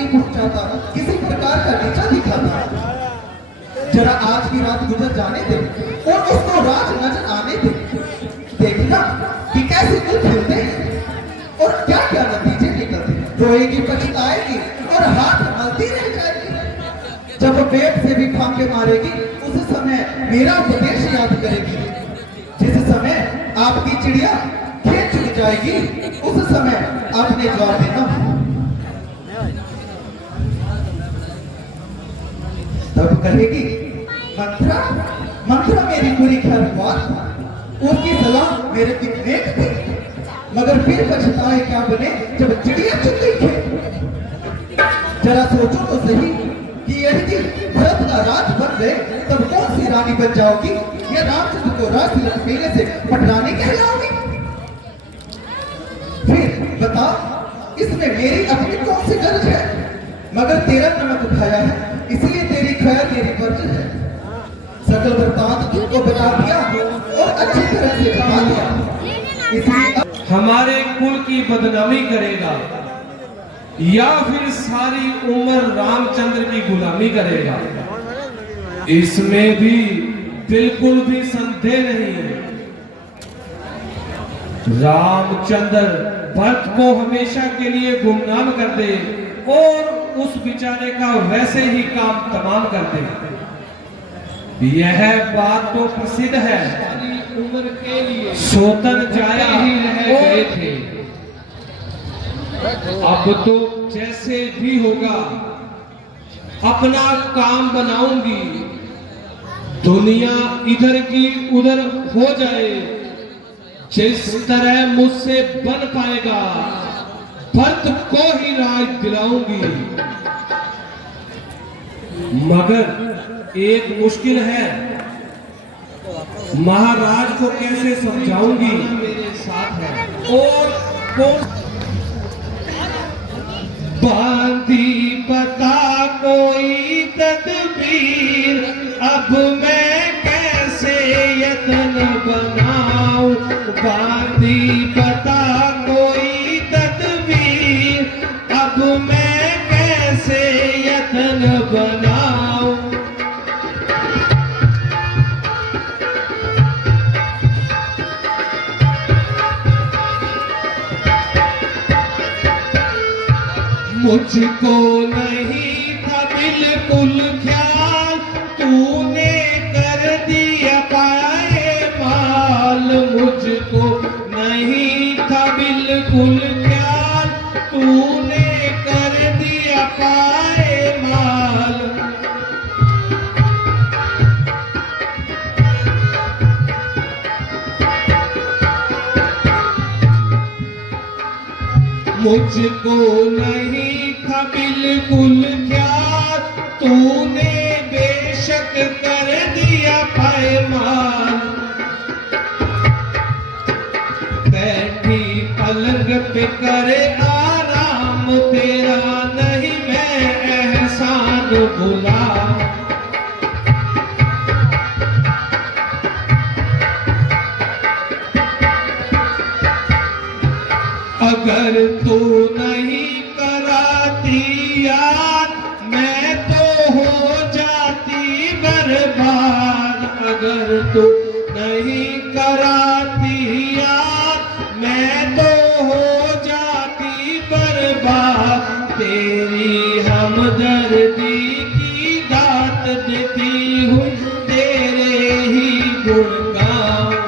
नहीं पहुंचाता, किसी प्रकार का नीचा दिखाता। जरा आज की रात गुजर जाने दे और उसको राज नजर आने दे। देखना कि कैसे दिल खिलते हैं और क्या क्या नतीजे निकलते हैं। रोएगी, पछताएगी और हाथ मलती रह जाएगी। जब वो पेट से भी फांके मारेगी, उस समय मेरा उपदेश याद करेगी। जिस समय आपकी चिड़िया खेत चुग जाएगी, उस समय आपने जवाब देना। तब कहेगी, मंत्रा मंत्रा मेरी बुरी खैरख्वाह, उसकी सलाह मेरे नेक थी, मगर फिर पछताए क्या बने जब चिड़िया चुग गई खेत। जरा सोचो तो सही कि यदि भरत का राज बन गए तब कौन सी रानी बन जाओगी, या रामचंद्र को राज तिलक पीने से पटरानी कहलाओगी। फिर बता, इसमें मेरी अपनी कौन सी गरज है? मगर तेरा नमक खाया है, इसलिए तेरी खैर मेरी फर्ज है। सकल वृत्तांत तुमको बता दिया और अच्छी तरह से बता दिया, इसलिए हमारे कुल की बदनामी करेगा या फिर सारी उम्र रामचंद्र की गुलामी करेगा, इसमें भी बिल्कुल भी संदेह नहीं है। रामचंद्र भरत को हमेशा के लिए गुमनाम कर दे और उस बेचारे का वैसे ही काम तमाम कर दे। यह बात तो प्रसिद्ध है, उम्र के लिए सोतन जाया ही रह गए थे। अब तो जैसे भी होगा अपना काम बनाऊंगी, दुनिया इधर की उधर हो जाए, जिस तरह मुझसे बन पाएगा भरत को ही राज दिलाऊंगी। मगर एक मुश्किल है, महाराज को कैसे समझाऊंगी, मेरे साथ है और कौन बांधी पता कोई तदबीर, अब मैं कैसे यत्न बनाऊं। बांधी पता कोई तदबीर, अब मैं कैसे यत्न बनाऊं। मुझको नहीं था बिल्कुल ख्याल, तूने कर दिया पाए माल। मुझको नहीं था बिल्कुल ख्याल, तूने कर दिया पाए माल। मुझको नहीं था बिल्कुल ख्याल, तूने बेशक कर दिया पैमान। बैठी पलंग पे करे आराम, तेरा नहीं मैं एहसान भुला। अगर तू नहीं कराती याद, मैं तो हो जाती बर्बाद। अगर तू नहीं कराती याद, मैं तो हो जाती बर्बाद। तेरी हमदर्दी की दात देती हूँ, तेरे ही गुण गाऊं।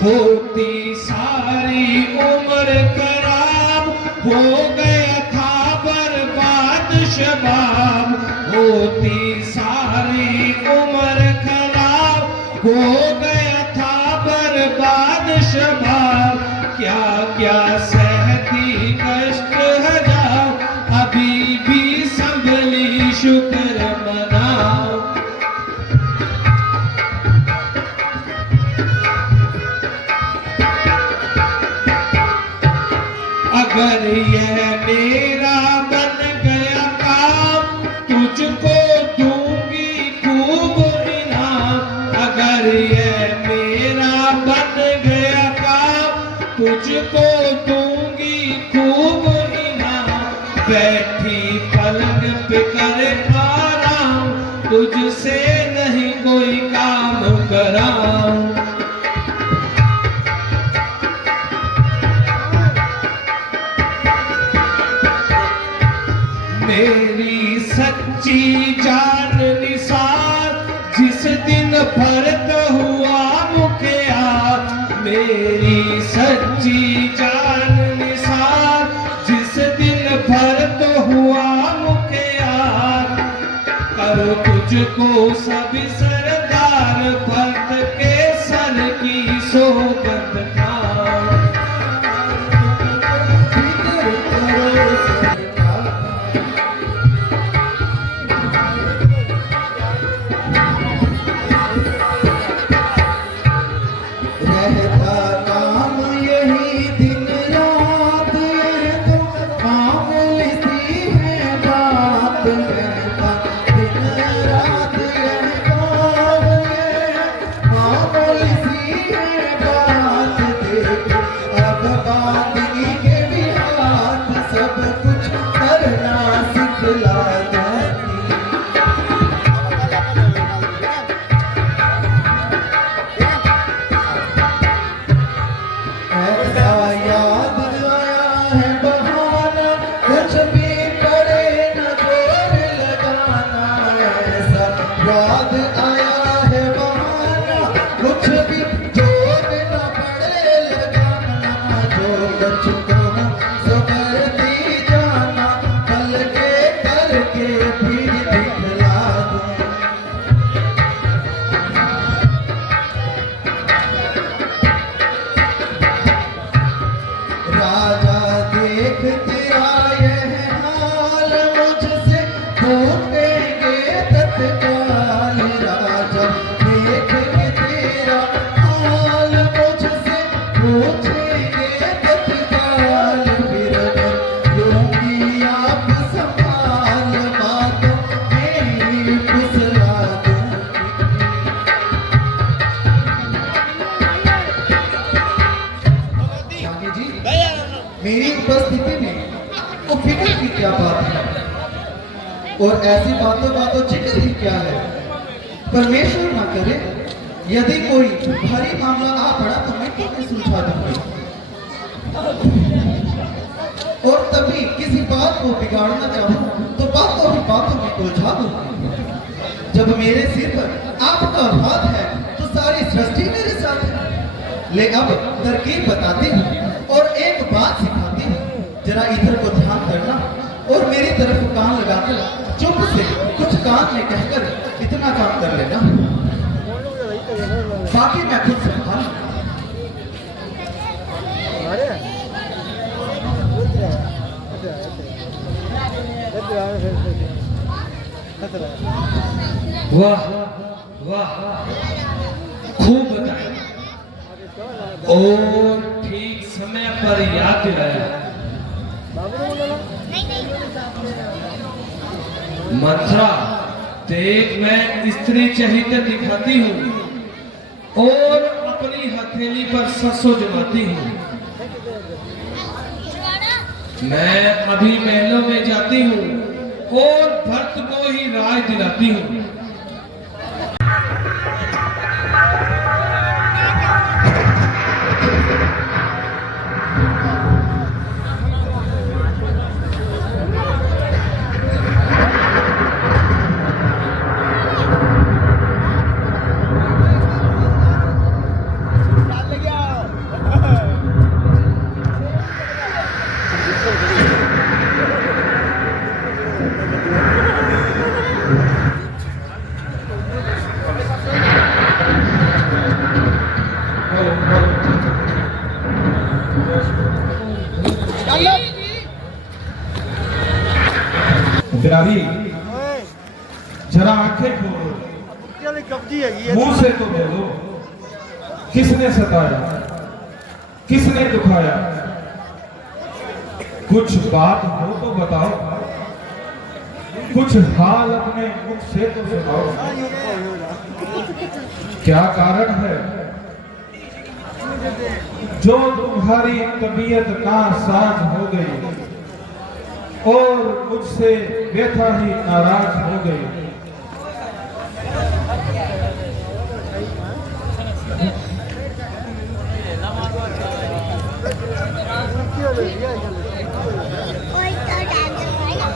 होती सारी उम्र खराब, हो गया था बर्बाद शबाब। होती सारी उम्र खराब, हो गया था बर्बाद शबाब। क्या क्या सहती कष्ट हजार, अभी भी संभली शुक्र मनाओ। अगर यह मेरा बन गया काम, तुझको दूंगी खूब इनाम। अगर यह मेरा तुझको दूंगी खूब इनाम, बैठी पलंग पे करे आराम, तुझसे नहीं कोई काम कराऊं। मेरी सच्ची जान निसार, जिस दिन भरत हुआ मुखिया, मेरी सच्ची जान निसार, जिस दिन भरत हुआ मुखिया, करो तुझको सभी सरदार, भरत के सर की सोगंद खाऊं। रहता काम यही दिन रात, ये तो मामूली सी है बात। रहता दिन रात यह काम, ये मामूली सी है बात। देखो अब बांधनी के भी हाथ, सब कुछ करना सिखला देती। ऐसा याद आया है बहाना, कुछ भी करे न जोर लगाना। ऐसा याद आया है बहाना, कुछ भी जोर न पड़े लगाना। जो बचको सो करती जाना, कल के करके फिर दिखला दूं। राजा देख तेरा यह हाल, मुझसे पूछेंगे तत्काल। राजा देख के तेरा हाल, मुझसे पूछेंगे तत्काल। फिर लूंगी आप संभाल, बातों मेरी फुसला दूंगी। स्वामी जी, मेरी उपस्थिति में वो फिक्र की क्या बात है, और ऐसी बातों बातों जिक्र ही क्या है। परमेश्वर ना करे, यदि कोई भारी मामला आ पड़ा तो मैं कैसे सुलझा दूंगी, और तभी किसी बात को बिगाड़ना चाहूं तो बातों ही बातों में उलझा दूंगी। जब मेरे सिर पर आपका हाथ है तो सारी सृष्टि मेरे साथ है। ले अब तरकीब बताती हूँ और एक बात सिखाती हूँ, जरा इधर को ध्यान करना और मेरी तरफ कान लगाकर चुप से कुछ कान में कहकर इतना काम कर लेना, बाकी मैं खुद संभाल लूंगा। वाह वाह, खूब बताया और ठीक समय पर याद दिलाया। मंत्रा देख, मैं स्त्री चहित दिखाती हूँ और अपनी हथेली पर सरसों जमाती हूँ। मैं अभी महलों में जाती हूँ और भरत को ही राय दिलाती हूँ। बिरारी जरा आंखें खोलो, मुंह से तो बोलो, किसने सताया, किसने दुखाया, कुछ बात हो तो बताओ, कुछ हाल अपने मुख से तो सुनाओ। क्या कारण है जो तुम्हारी तबीयत नासाज हो गई और मुझसे व्यथा ही नाराज हो गई।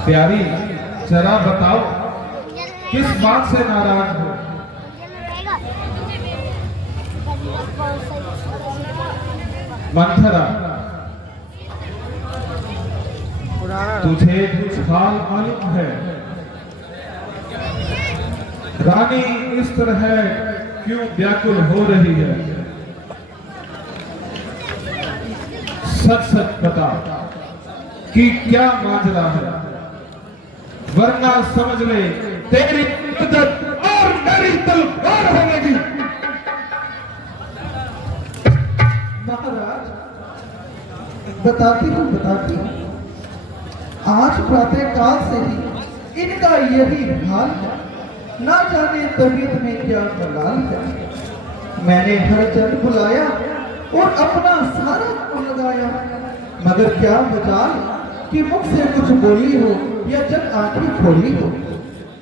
प्यारी, जरा बताओ किस बात से नाराज हो? मंथरा, तुझे कुछ हाल मालूम है? रानी इस तरह क्यों व्याकुल हो रही है? सच सच बता कि क्या माजरा है, वरना समझ ले तेरी इज्जत और मेरी तलवार होगी। महाराज, बताती हूँ आज प्रातः काल से ही इनका यही हाल है। ना जाने तबीयत में क्या मलाल है। मैंने हर जन बुलाया और अपना सारा खून लगाया, मगर क्या मजाल कि मुख से कुछ बोली हो या जब आंखें खोली हो।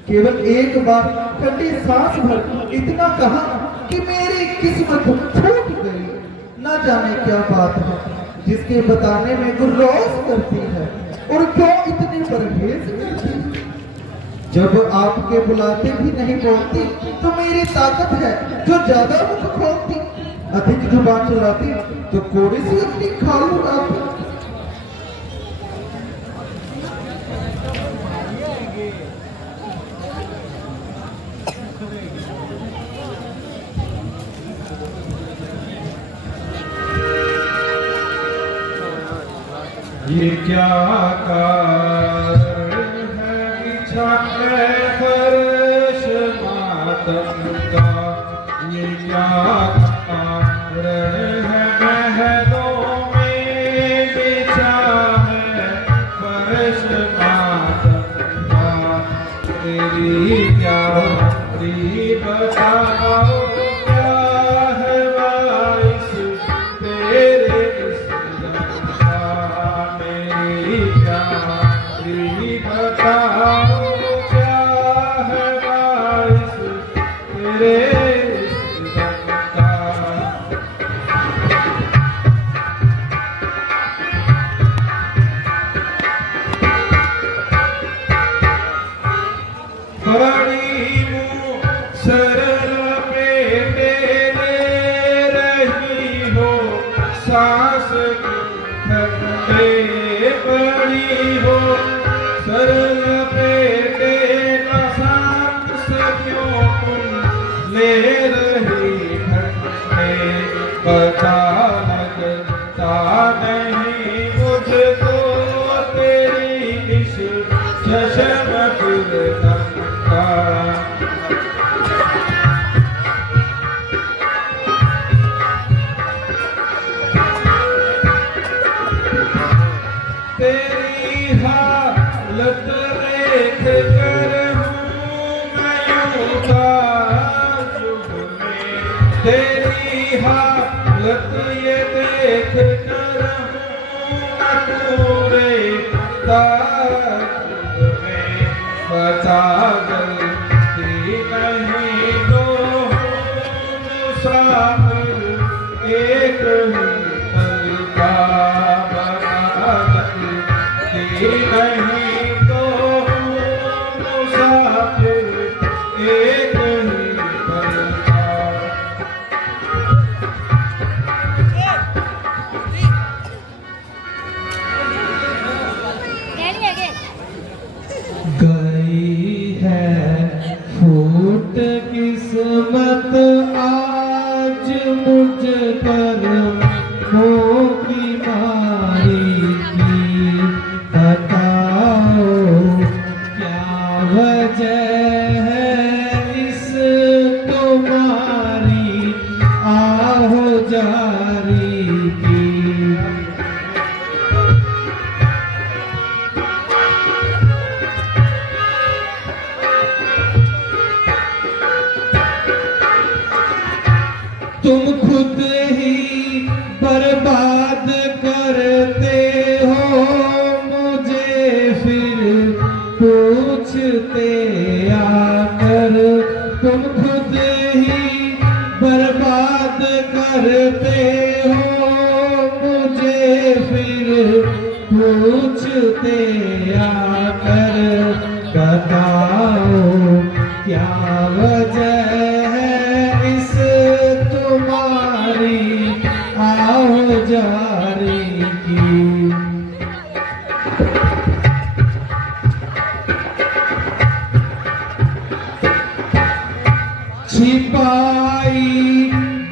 केवल एक बार ठंडी सांस भर इतना कहा कि मेरी किस्मत छूट गई। ना जाने क्या बात है जिसके बताने में गुर्रोज करती है और क्यों इतनी परहेज करती है। जब आपके बुलाते भी नहीं बोलती तो मेरी ताकत है जो ज्यादा मुख खोलती। अधिक जुबान चलाती तो कोड़ी सी अपनी खाल उड़ाती। ये क्या कारण है बिछा है फर्श मातम का? ये क्या कारण है महलों में बिछा है फर्श मातम का? तेरी क्या तेरी बताओ क्या है वाइस तेरे इस बताओ क्या है बाइस तेरे इस दम का? बड़ी मुँह सरल पेटे ले रही हो सांस ठंडे बड़ी हो सरल पेटे का सांस क्यों तुम ले रही ठंडे? पता लगता नहीं मुझको तेरी इस चश्म फिरदम का। तेरी हालत देख कर हूँ मैं ताज्जुब में। तेरी हालत ये देख कर हूँ मैं पूरे ताज्जुब में। बता गलती नहीं तो मुसाफिर एक ही पल का। नहीं तो मुसाफिर एक ही पल का। गई है फूट किस्मत आज मुझ पर हो बीमारी की। बताओ क्या वजह है इस तुम्हारी आहो जारी की। तुम खुद ही बर्बाद याद करते हो मुझे फिर पूछते आकर, बताओ क्या वजह है इस तुम्हारी आओ जारी की। छिपाई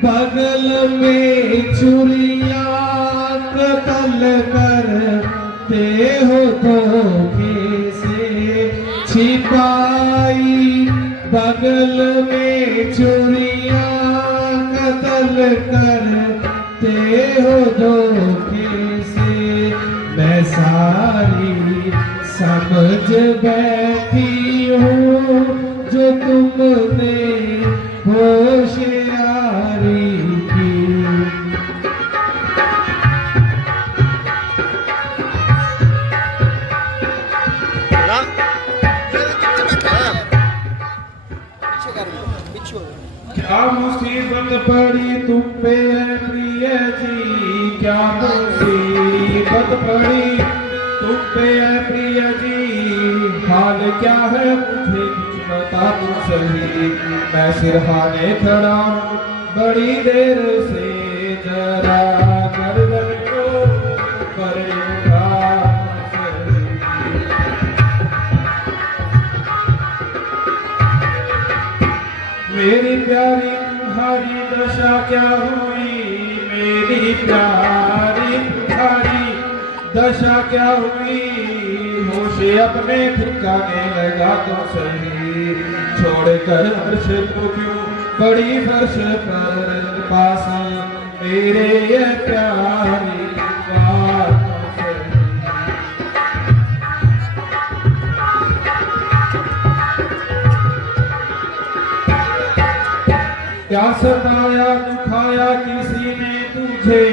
बगल में चुरियां कत्ल करते हो धोखे से, छिपाई बगल में चुरियां कत्ल करते हो धोखे से। मैं सारी समझ बैठी हूँ जो तुमने होशियारी की। क्या मुसीबत पड़ी तुम पे है प्रिय जी, क्या मुसीबत पड़ी तुम पे है प्रिय जी। हाल क्या है मुझे कुछ बता तुम सही, मैं सिरहाने खड़ा हूँ बड़ी देर से, जरा गर्दन को पर उठा सही। मेरी प्यारी तुम्हारी दशा क्या हुई, मेरी प्यारी तुम्हारी दशा क्या हुई। होश अपने ठिकाने लगा तुम सही, छोड़कर हर्ष को क्यों बड़ी फर्श पर पास, मेरे ये प्यारी बात सही। क्या सताया दुखाया किसी ने तुझे,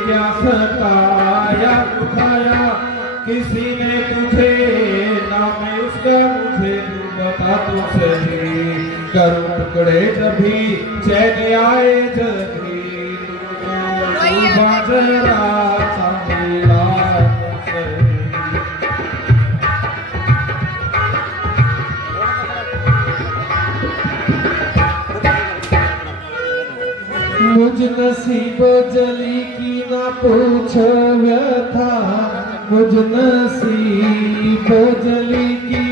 क्या सताया दुखाया किसी ने तुझे, नाम उसका मुझे तू बता तू सही। करूं टुकड़े जभी चैन आए जभी, तू बाजरा सा मिला सही। मुझ नसीब जली की ना पूछो व्यथा, मुझ नसीब जली की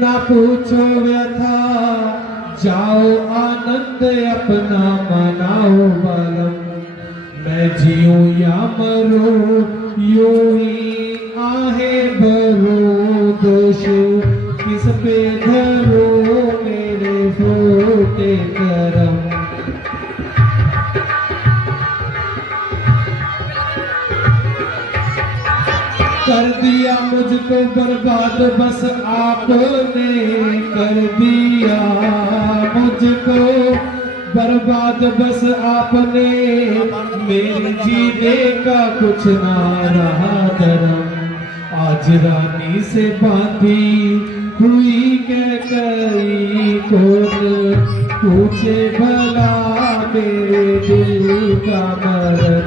ना पूछो व्यथा। जाओ आनंद अपना मनाओ बालम, मैं जीऊं या मरूं यूं ही आहें भरूं। दोष किस पे धरूं मेरे फूटे करम। कर दिया मुझको बर्बाद बस आपने, कर दिया मुझको बर्बाद बस आपने। मेरे जीने का कुछ ना रहा धर्म, आज रानी से बांधी हुई कह कई कौन पूछे भला मेरे दिल का मरम।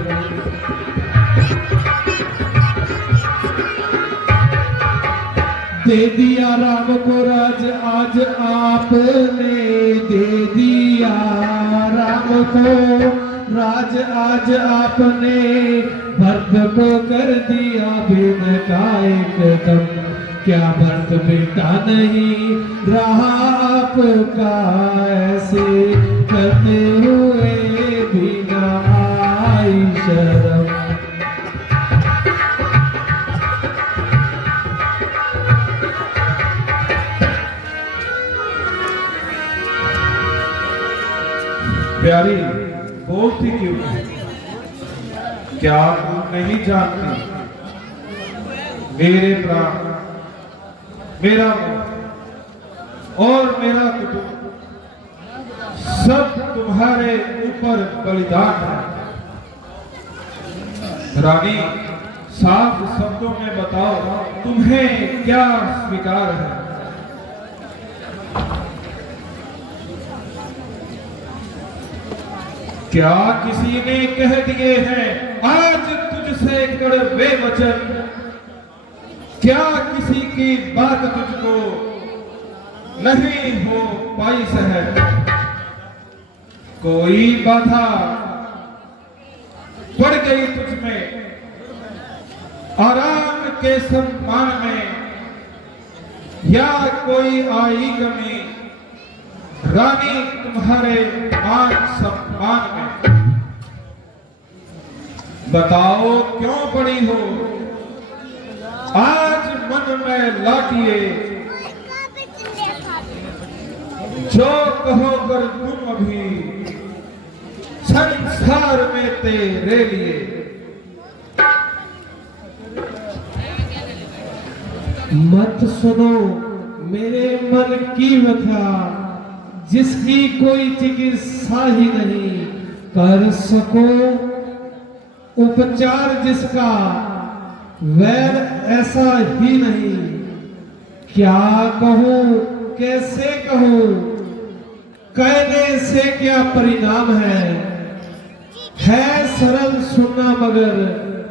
दे दिया राम को राज आज आपने, दे दिया राम को राज आज आपने। भरत को कर दिया बिन का एकदम, क्या भरत बेटा नहीं रहा आपका ऐसे, करते हुए बिना आई शर्म। प्यारी बोलती क्यों है, क्या तू नहीं जानती मेरे प्राण, मेरा मन और मेरा कुटुंब सब तुम्हारे ऊपर बलिदान है। रानी साफ शब्दों में बताओ तुम्हें क्या स्वीकार है। क्या किसी ने कह दिए हैं आज तुझसे कड़वे वचन? क्या किसी की बात तुझको नहीं हो पाई सहज? कोई बाधा पड़ गई तुझमें आराम के सम्मान में, या कोई आई कमी रानी तुम्हारे मान सम्मान में? बताओ क्यों पड़ी हो आज मन में लाटिए? जो कहो कर तुम अभी संसार में तेरे लिए। मत सुनो मेरे मन की व्यथा, जिसकी कोई चिकित्सा ही नहीं कर सको उपचार, जिसका वैर ऐसा ही नहीं। क्या कहूं कैसे कहूं, कहने से क्या परिणाम है सरल सुनना मगर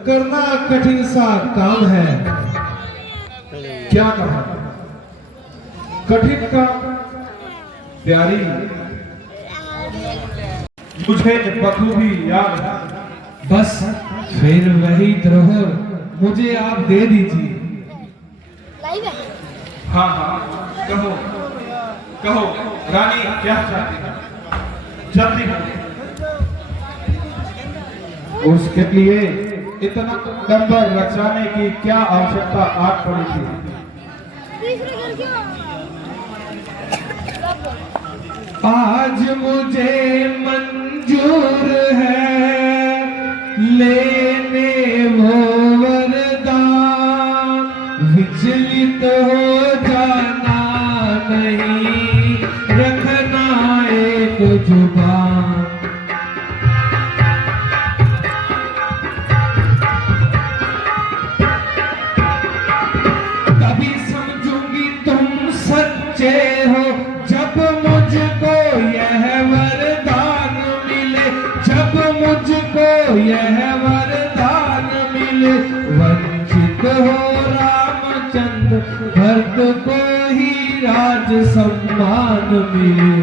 करना कठिन सा काम है। क्या कहा? कठिन का प्यारी मुझे बखूबी याद है। बस फिर वही धरोहर मुझे आप दे दीजिए। हाँ हाँ कहो कहो रानी क्या चाहती है? जल्दी करो। उसके लिए इतना डंबर रचाने की क्या आवश्यकता आज पड़ी थी? आज मुझे मंजूर है लेने वो वरदान, विचलित हो जाना नहीं, रखना एक जुबान। तभी समझूंगी तुम सच्चे हो जब मुझको यह वरदान मिले, जब मुझको यह वरदान मिले। वंचित हो रामचंद्र भरत को ही राज सम्मान मिले।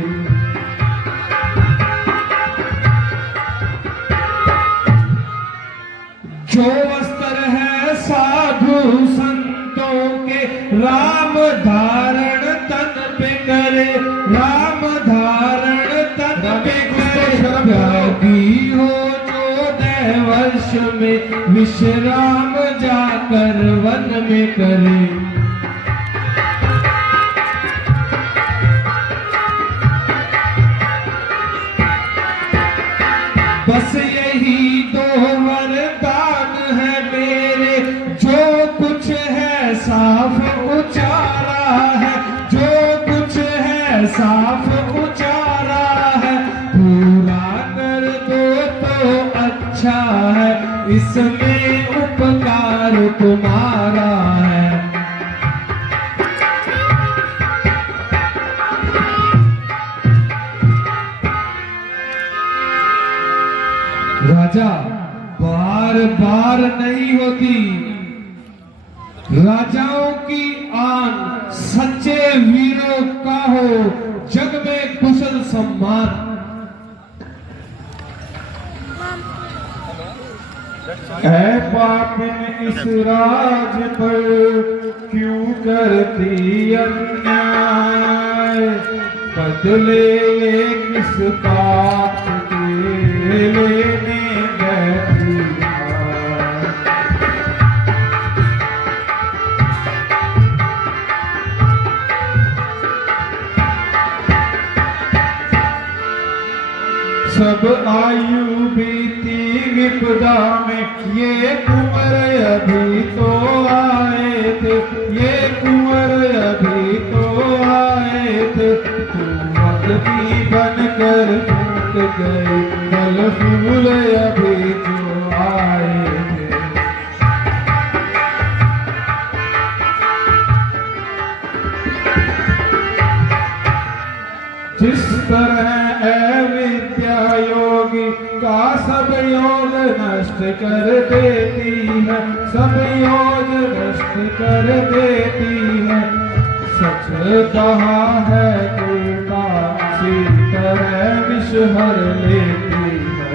जो वस्त्र है साधु संतों के, राम धारण तन पे करे, राम धारण तन पे करे। त्यागी हो जो दैवर्ष में, विश्राम जाकर वन में करे। बस यही दो वरदान है मेरे, जो कुछ है साफ उचारा है, जो कुछ है साफ उचारा है। पूरा कर दो तो अच्छा है, इसमें उपकार तुम्हारा है। राजा बार बार नहीं होती, राजाओं की आन सच्चे वीरों का हो जग में कुशल सम्मान। ऐ पापिन इस राज पर क्यों करती अन्याय? बदले ये किस बात के लेने बैठी है? सब आयु बीती विपदा में, ये कुंवर अभी तो आए थे, ये कुंवर अभी तो आए थे। कुंवरी बनकर टूट गए, फल फूल अभी जो आए थे। जिस तरह विद्या योगी का सब योग नष्ट कर देती है, सब योग नष्ट कर देती है। सच कहा है कृपा शीतल विष हर लेती है।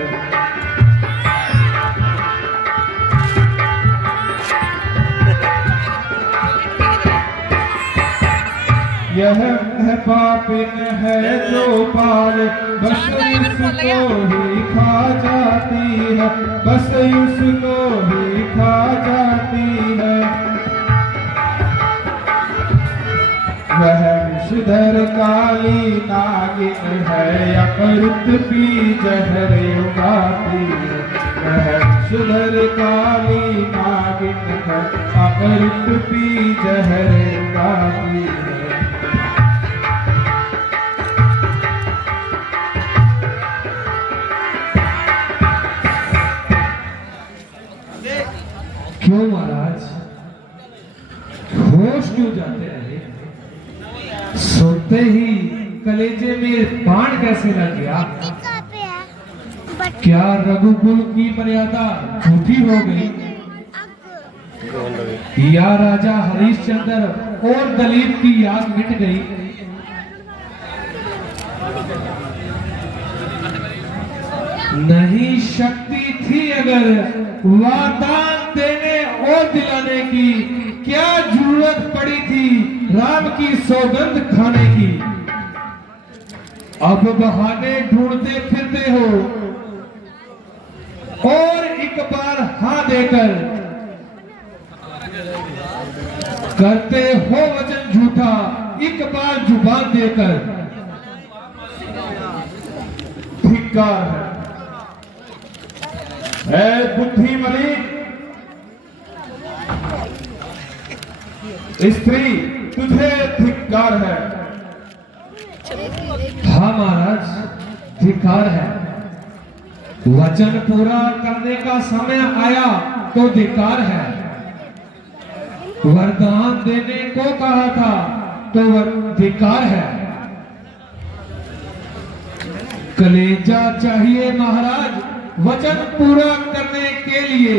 यह पापिन है जो पाल बस उसको ही खा जाती है, बस उसको ही खा जाती है। वह विषधर काली नागिन है, अमृत पी जहर उगाती है। वह विषधर काली नागिन है, अमृत पी जहर उगाती है। क्यों महाराज, होश क्यों जाते रहे? सोते ही कलेजे में बाण कैसे लग गया? क्या रघुकुल की मर्यादा झूठी हो गई या राजा हरिश्चंद्र और दलीप की याद मिट गई? नहीं शक्ति थी अगर वरदान देने और दिलाने की, क्या जरूरत पड़ी थी राम की सौगंध खाने की? अब बहाने ढूंढते फिरते हो और एक बार हाँ देकर करते हो वचन झूठा, एक बार जुबान देकर। धिक्कार है बुद्धि मलिन स्त्री, तुझे धिक्कार है। हाँ महाराज, धिक्कार है। वचन पूरा करने का समय आया तो धिक्कार है। वरदान देने को कहा था तो धिक्कार है। कलेजा चाहिए महाराज वचन पूरा करने के लिए।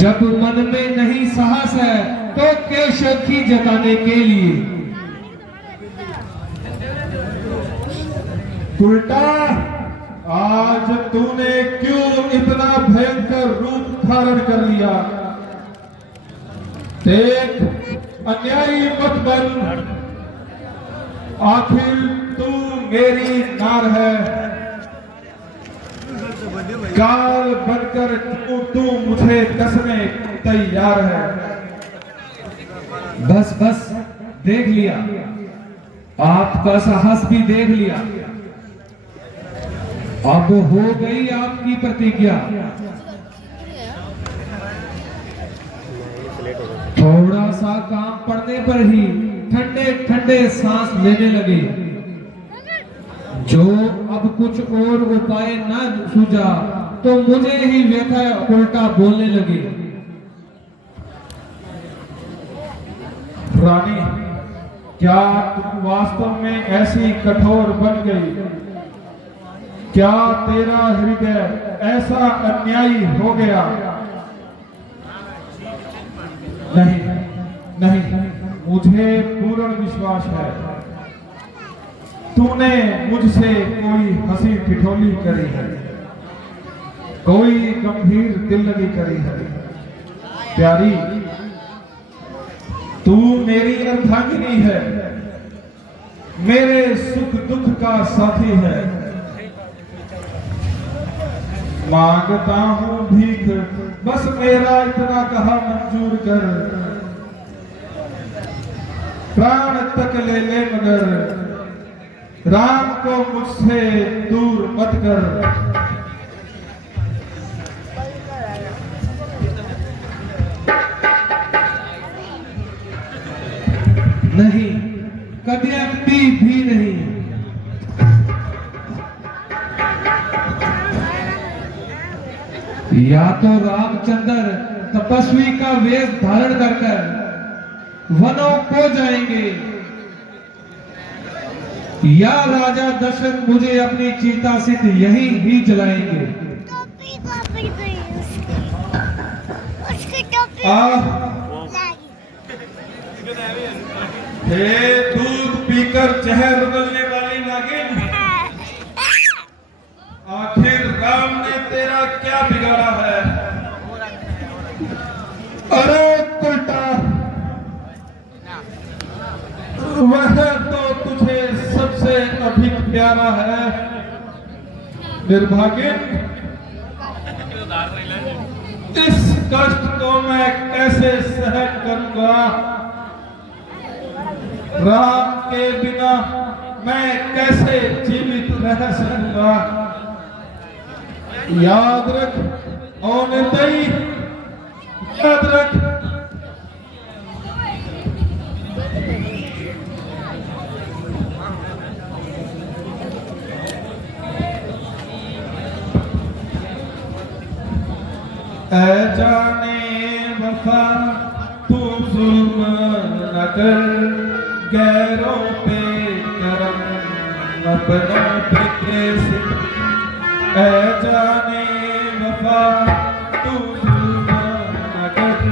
जब मन में नहीं साहस है तो केशव की जताने के लिए। उल्टा आज तूने क्यों इतना भयंकर रूप धारण कर लिया? देख, अन्यायी मत बन। आखिर तू मेरी नार है, काल बनकर तू मुझे कसने तैयार है। बस बस, देख लिया, आपका साहस भी देख लिया। अब हो गई आपकी प्रतिज्ञा। थोड़ा सा काम पड़ने पर ही ठंडे ठंडे सांस लेने लगे। जो अब कुछ और उपाय न सूझा तो मुझे ही व्यथा उल्टा बोलने लगे। रानी, क्या तुम वास्तव में ऐसी कठोर बन गई? क्या तेरा हृदय ऐसा अन्यायी हो गया? नहीं नहीं, मुझे पूर्ण विश्वास है तूने मुझसे कोई हंसी ठिठोली करी है, कोई गंभीर दिल लगी करी है। प्यारी, तू मेरी अर्धांगिनी है, मेरे सुख दुख का साथी है। मांगता हूं भीख, बस मेरा इतना कहा मंजूर कर। प्राण तक ले ले मगर राम को मुझसे दूर मत कर। नहीं, कभी भी नहीं। या तो रामचंद्र तपस्वी का वेश धारण कर वनों को जाएंगे या राजा दशरथ मुझे अपनी चीता सिद्ध यहीं ही जलाएंगे। टोपी कॉपी गई उसकी टोपी हे दूध पीकर जहर उगलने वाली नागिन, आखिर राम ने तेरा क्या बिगाड़ा है? अरे उल्टा, वह तो तुझे सबसे अधिक प्यारा है। निर्भागिन, इस कष्ट को मैं कैसे सहन करूंगा? राम के बिना मैं कैसे जीवित रह सकूंगा? याद रख ओ निर्दयी, याद रख। ऐ जाने वफा तू जुल्म न कर, गैरों पे करम अपनों पे कैसे। ऐ जाने वफा तू जुल्म न कर,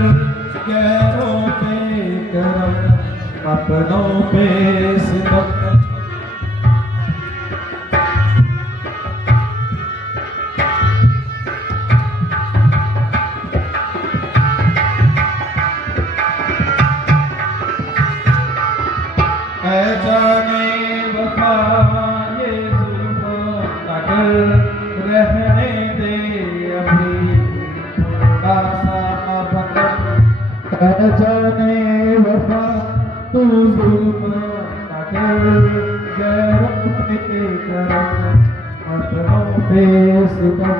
गैरों पे करम अपनों पे सितम। जाने वफा ये जुल्म न कर, रहने दे अभी थोड़ा सा वक़्त। जाने वफा तू जुल्म न कर, गैरों पे करम अपनों पे सितम।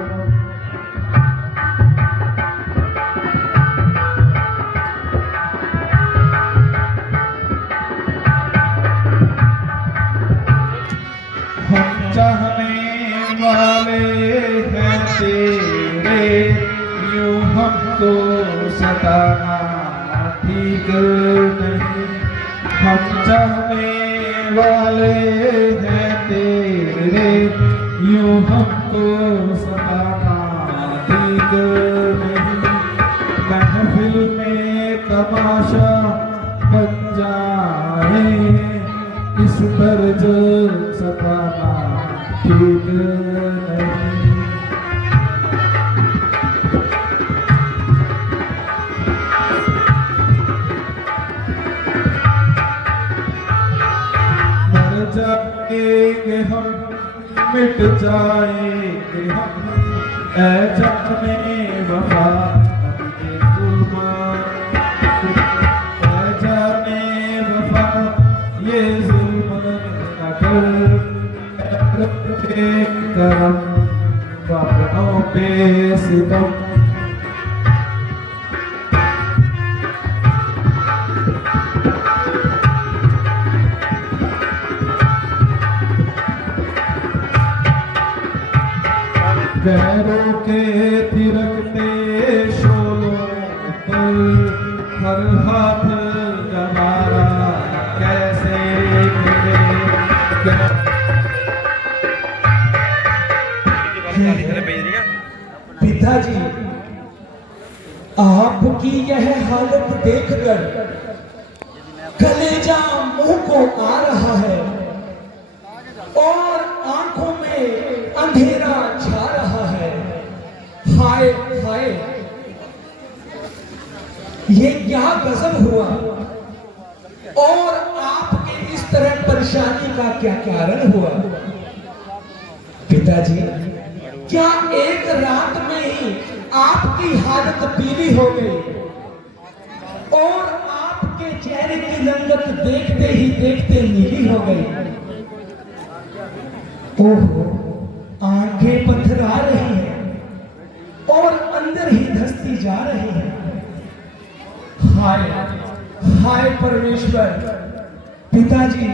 हम चाहने वाले हैं तेरे, यूं हमको सताना ठीक नहीं। हम चाहने वाले हैं तेरे, यूं हमको सताना ठीक नहीं। महफिल में तमाशा बन जाए, इस तर्ज सताना ठीक नहीं। मर जाएंगे हम, मिट जाएंगे हम, ऐ जाने वफा ये जुल्म। ऐ जाने वफा ये जुल्म न कर, करम अपनों पे सितम। गैरों के थिरकते शोलों पर हर हाथ गवारा कैसे पिताजी, आपकी यह हालत देखकर कलेजा मुंह को आ रहा है और आंखों में अंधेरा छा रहा है। हाय हाय, ये क्या गजब हुआ और आपके इस तरह परेशानी का क्या कारण हुआ? पिताजी, क्या एक रात में ही आपकी हालत पीली हो गई और आपके चेहरे की रंगत देखते ही देखते नीली हो गई? ओहो, आंखें पथरा रही हैं और अंदर ही धंसती जा रही हैं। हाय हाय परमेश्वर, पिताजी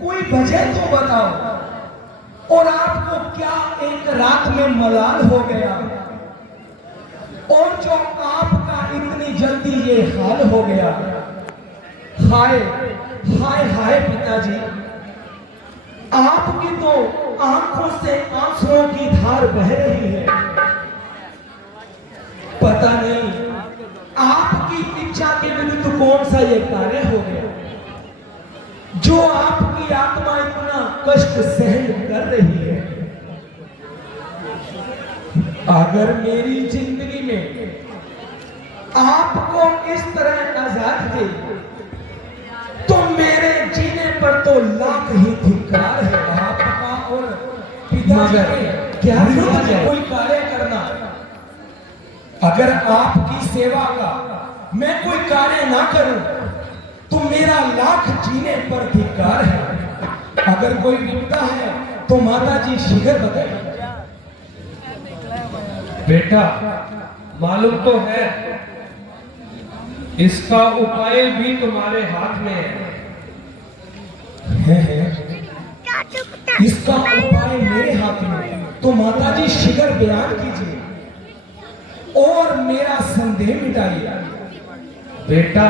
कोई वजह तो बताओ, और आपको क्या एक रात में मलाल हो गया और जो आपका इतनी जल्दी ये हाल हो गया? हाय हाय हाय पिताजी, आपकी तो आंखों से आंसुओं की धार बह रही है। पता नहीं आपकी इच्छा के विरुद्ध कौन सा ये कार्य हो गया जो आपकी आत्मा इतना कष्ट सहन कर रही है। अगर मेरी जिंदगी में आपको इस तरह आजाद थे तो मेरे जीने पर तो लाख ही धिक्कार है। आपका और पिताजी के क्या जरूरत है कोई कार्य करना? अगर आपकी सेवा का मैं कोई कार्य ना करूं तो मेरा लाख जीने पर धिक्कार है। अगर कोई विपदा है तो माता जी शीघ्र बताइए। बेटा, मालूम तो है, इसका उपाय भी तुम्हारे हाथ में है। इसका उपाय मेरे हाथ में, तो माता जी शीघ्र बयान कीजिए और मेरा संदेह मिटाइए। बेटा,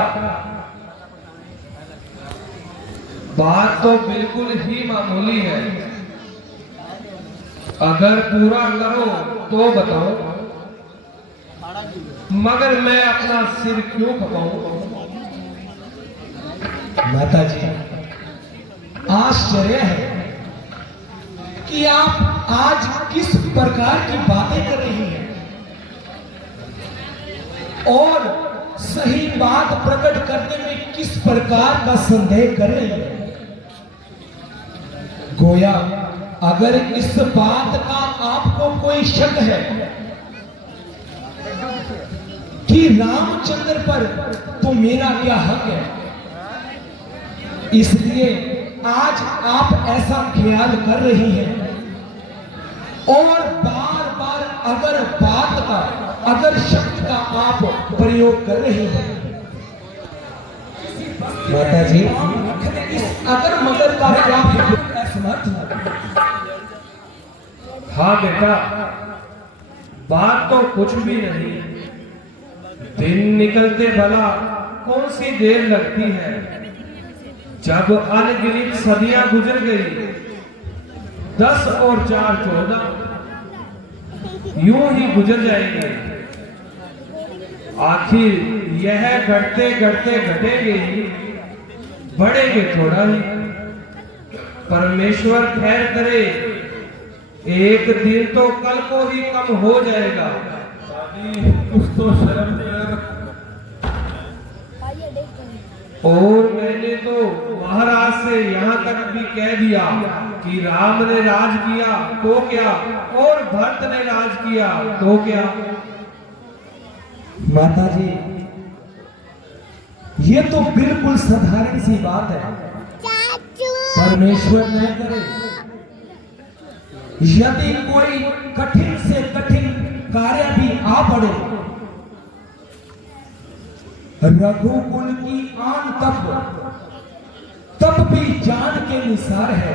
बात तो बिल्कुल ही मामूली है। अगर पूरा करो तो बताओ, मगर मैं अपना सिर क्यों खपाऊं? माता जी, आश्चर्य है कि आप आज किस प्रकार की बातें कर रही हैं और सही बात प्रकट करने में किस प्रकार का संदेह कर रही हैं। गोया अगर इस बात का आपको कोई शक है कि रामचंद्र पर तो मेरा क्या हक है, इसलिए आज आप ऐसा ख्याल कर रही हैं और बार बार अगर बात का अगर शब्द का आप प्रयोग कर रही हैं। माता जी, इस अगर मगर का क्या असमर्थ है? हाँ बेटा, बात तो कुछ भी नहीं। दिन निकलते भला कौन सी देर लगती है। जब अनगिनत सदियां गुजर गई, 10 और 4 14 यूं ही गुजर जाएंगे। आखिर यह घटते घटते घटेंगे ही, बढ़ेंगे थोड़ा ही। परमेश्वर खैर करे, एक दिन तो कल को ही कम हो जाएगा। कुछ तो शर्म नहीं आ रहा। और मैंने तो महाराज से यहाँ तक भी कह दिया कि राम ने राज किया तो क्या, और भरत ने राज किया तो क्या। माता जी, ये तो बिल्कुल साधारण सी बात है। परमेश्वर न करे यदि कोई कठिन से कठिन कार्य भी आ पड़े, रघुकुल की आन तब भी जान के निसार है।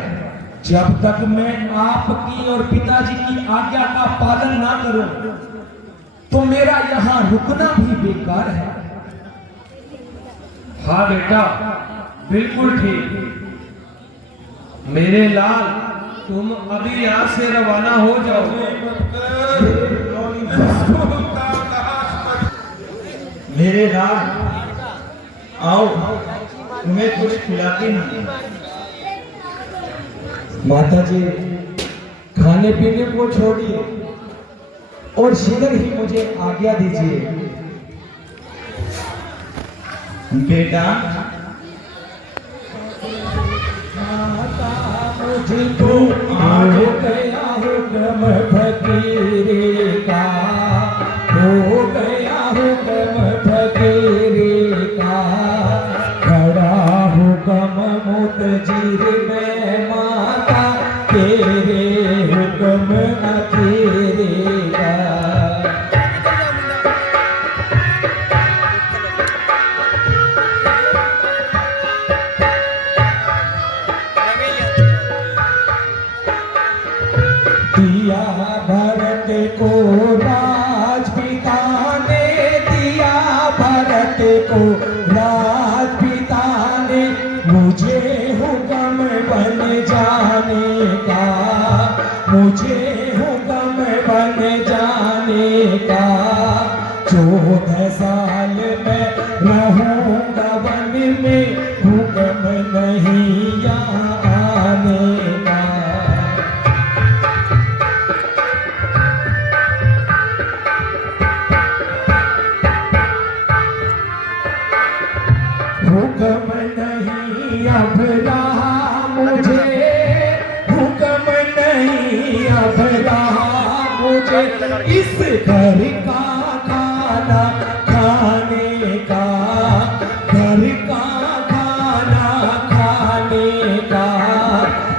जब तक मैं आपकी और पिताजी की आज्ञा का पालन ना करूं तो मेरा यहां रुकना भी बेकार है। हाँ बेटा, बिल्कुल ठीक। मेरे लाल, तुम अभी यहाँ से रवाना हो जाओ। मेरे लाल, आओ, तुम्हें कुछ खिलाती नहीं। माता जी, खाने पीने को छोड़िए और शीघ्र ही मुझे आज्ञा दीजिए। बेटा, मुझको आ गया हुक्म फकीरे का, हो गया हुक्म फकीरे का, खड़ा हुक्म मुतजीर में माता, तेरे हुक्म अखीरेगा। दिया भरत को राजपिता ने, दिया भरत को राजपिता ने, मुझे हुक्म बन जाने 14 साल मैं रहूंगा वन में, हुक्म नहीं यहाँ आने का। हुक्म नहीं अब रहा मुझे, हुक्म नहीं अब रहा मुझे इस घर का खाना खाने का, घर का खाना खाने का।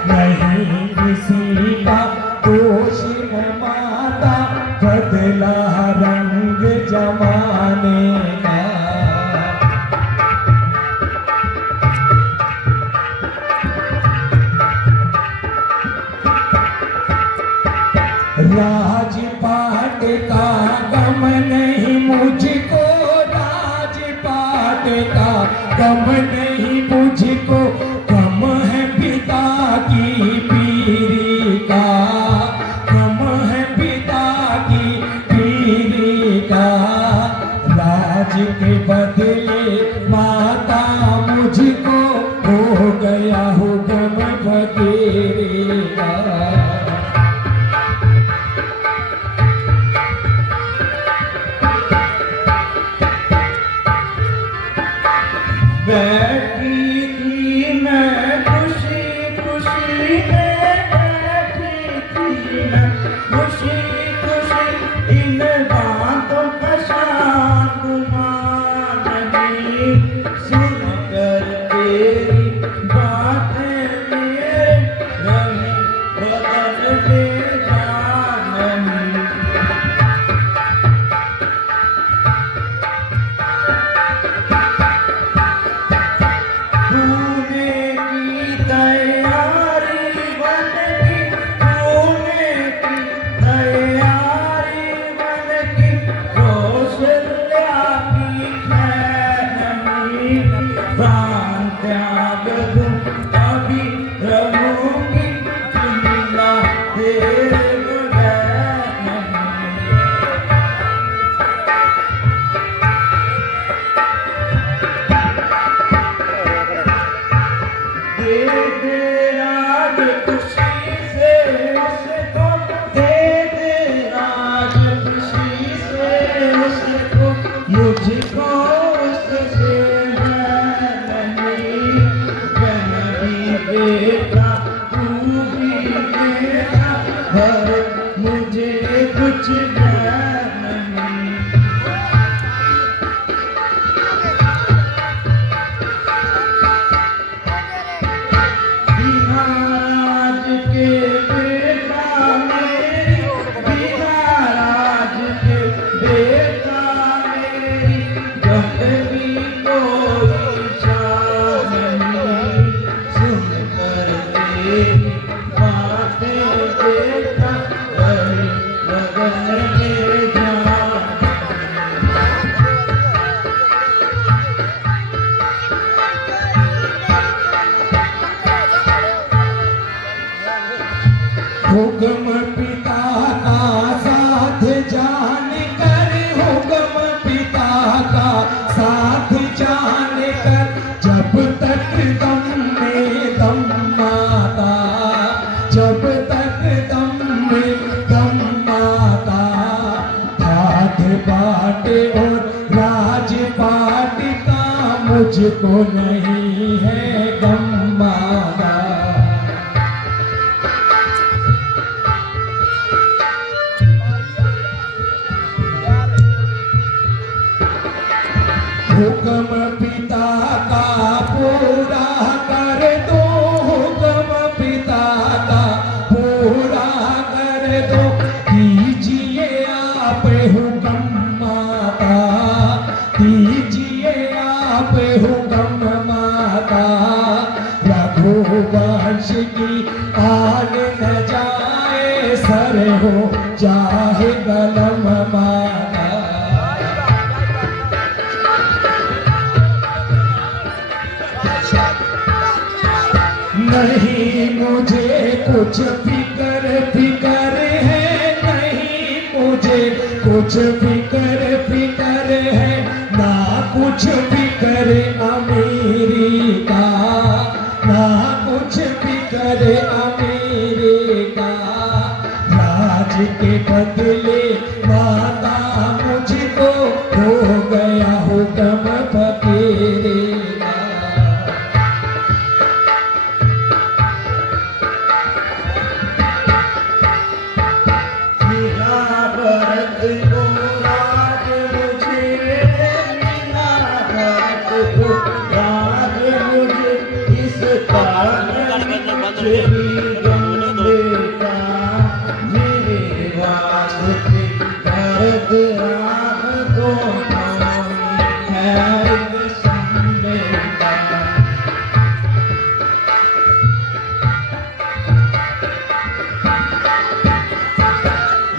नहीं किसी का दोष है माता, बदला रंग जमाने का। राजपाट का गम नहीं मुझको, राजपाट का गम नहीं मुझको, गम है पिता की पीरी का, गम है पिता की पीरी का। राज के बदले माता मुझको, हो गया हुक्म वगैरे का। बैठी थी मैं खुशी खुशी में, बैठी थी मैं खुशी खुशी, इन बातों का शांतुमान नहीं, सुन कर तेरी बातें मेरे रहे बदन बेजान नहीं। तूने की तैयारी बन की, तूने की तैयारी बन की, कौशल्या की खैनी, प्राण त्याग दूं अभी रहूंगी, जिंदा तेरे बगैर नहीं। दे दे राज खुशी से उसको, दे दे राज खुशी से उसको, मुझको उससे है नहीं। मैं भी बेटा तू भी बेटा, पर मुझे कुछ ज्ञान नहीं। बिहाराज के बेटा मेरी, बिहाराज के बेटा मेरी, जब भी कोई शान नहीं, सुन कर तेरी बातें बेटा, बड़ी बदन के जान। हुक्म पिता का साथ जान कर, हुक्म पिता का साथ जान कर, जब तक दम में दम माता, जब तक दम में दम माता। ठाठ बाट और राजपाट का मुझको नहीं है गम माता। हुक्म पिता का पूरा कर दो, हुक्म पिता का पूरा कर दो, कीजिए आप हुक्म माता, कीजिए आप हुक्म माता। रघुवंश की आन न जाए, सर हो चाहे कलम माता। नहीं मुझे कुछ फिकर है, नहीं मुझे कुछ फिकर कुछ भी करे अमेरिका, ना कुछ भी करे अमेरिका, राज के बदले माता मुझको हो गया हुक्म फकीरेगा। मिला भरत को राज मुझे, मिला भरत को राज मुझे, इस कारण मुझे भी गंभीरता, मेरे वास्ते भरत राम को है संवेदना।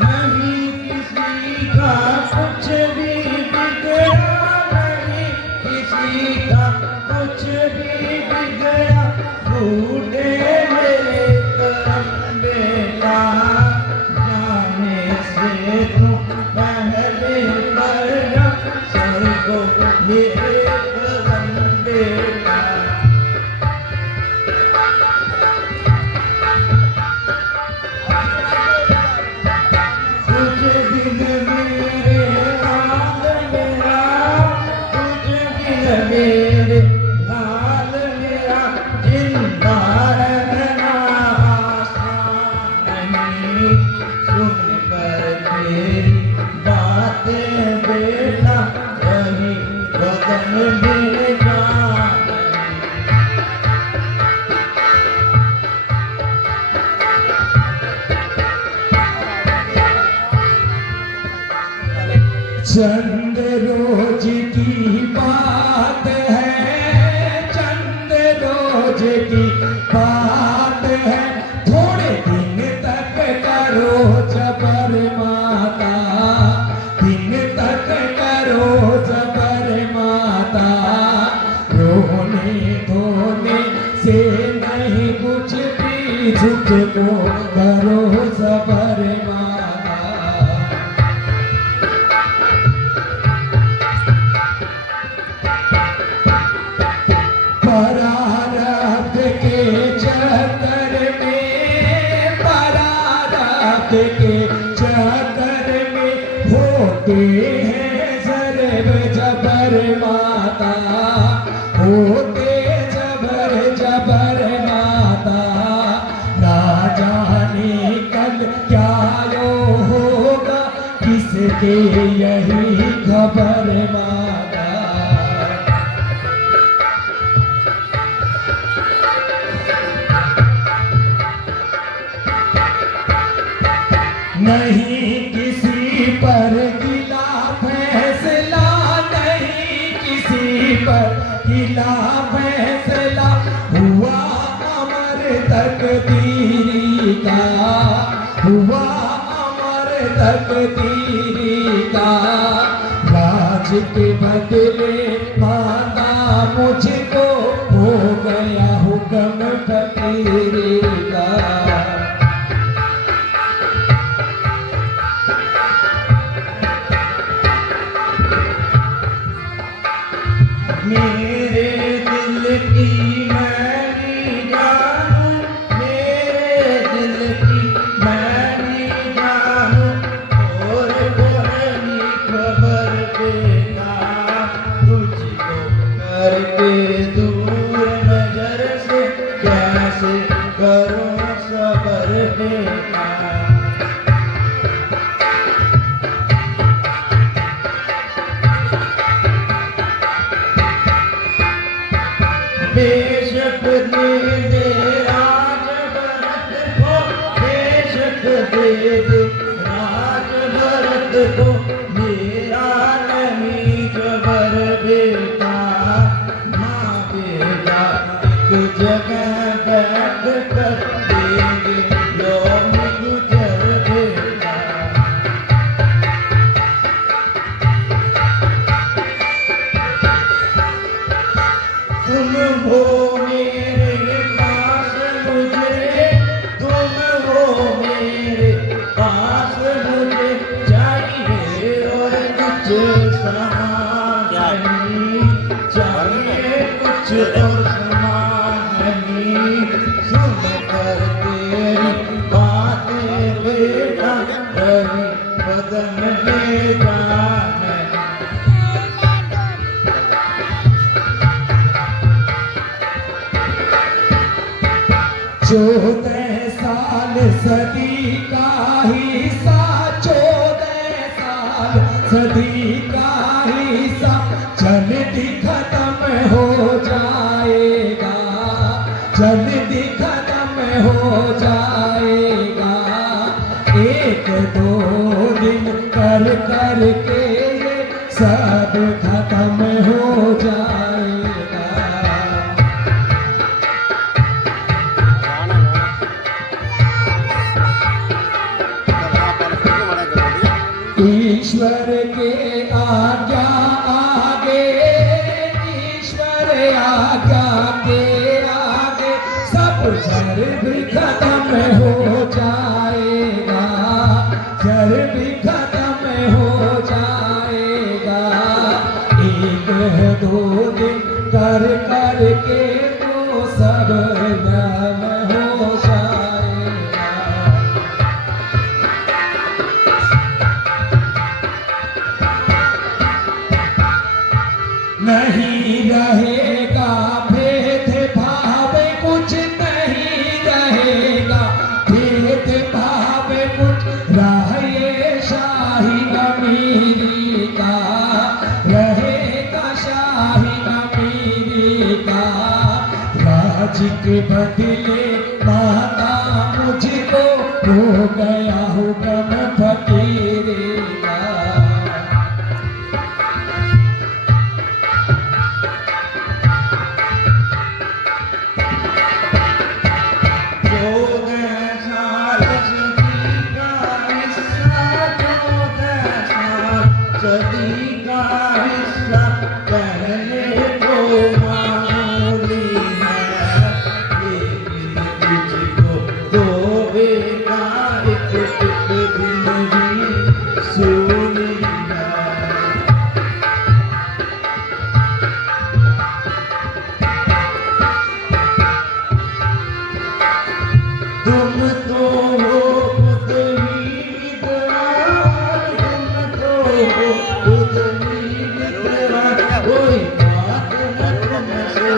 नहीं किसी का कुछ भी बिगड़ा, नहीं किसी का कुछ भी बिगड़ा, फूटे मेरे करम बेटा, जाने से तुम पहले करना सर को मेरे करम बेटा। कुछ दिन मेरे लाल मेरा, कुछ दिन मेरे लाल मेरा, जिंदा रहना आसान नहीं, सुन कर तेरी बातें बेटा, वही बदन में जान नहीं। चंद रोज की बात है, चंद रोज की बात है, थोड़े दिन तक करो जबर माता, दिन तक करो जबर माता, रोने धोने से नहीं कुछ भी झुझको करो जबर माता। परारब्ध के चक्कर में, परारब्ध के चक्कर में होते हैं जरब जबर माता, होते जबर जबर माता, ना जाने कल क्या यो होगा, किसके यही खबर माता। नहीं किसी पर गिला फैसला, नहीं किसी पर गिला फैसला, हुआ अमर तकदीरी का, हुआ अमर तकदीरी का, राज के बदले माता मुझको हो गया हुक्म फकीरी का। मेरे दिल की मैंने जानू, मेरे दिल की मैंने जानू, और कोई खबर देगा तुझको करके दूर नजर से, कैसे करूं सबर देगा। बेशक दे दे राज भरत को, बेशक दे दे राज भरत को, मेरा नहीं जबर बेटा, माँ बेटा एक जगह बैठ कर देंगे यौम गुजर बेटा। तुम हो मेरे पास मुझे, तुम हो मेरे पास मुझे चाहिए और कुछ समा नहीं। और समान नहीं, सुनकर तेरी बातें बेटा रवि बदन ले जाने। चौदह साल सदी का हिस्सा, 14 साल सदी का हिस्सा जल्दी खत्म हो जाएगा, जल्दी खत्म हो जाएगा। एक दो दिन कर कर के ये सब खत्म हो जाएगा। ईश्वर के आज्ञा आगे, ईश्वर आज्ञा के आगे सब जर भी खत्म हो जाएगा, जर भी खत्म हो जाएगा। एक है दो दिन कर कर के तो सब गम हो जाएगा। नहीं रहेगा भेद भाव कुछ, नहीं रहेगा भेद भाव कुछ, रहे शाही अमीरी का, रहेगा शाही अमीरी का। राज के बदले माता मुझको हो गया हूँ गम फकीरी का। सदी का हिस्सा पहले तो मामूली है, लेकिन तुझको तो बेकार एक जिंदगी सोनी है। तुम तो हो खुद ही विद्वान, तुम तो हो खुद ही विद्वान, कोई बात न तुमसे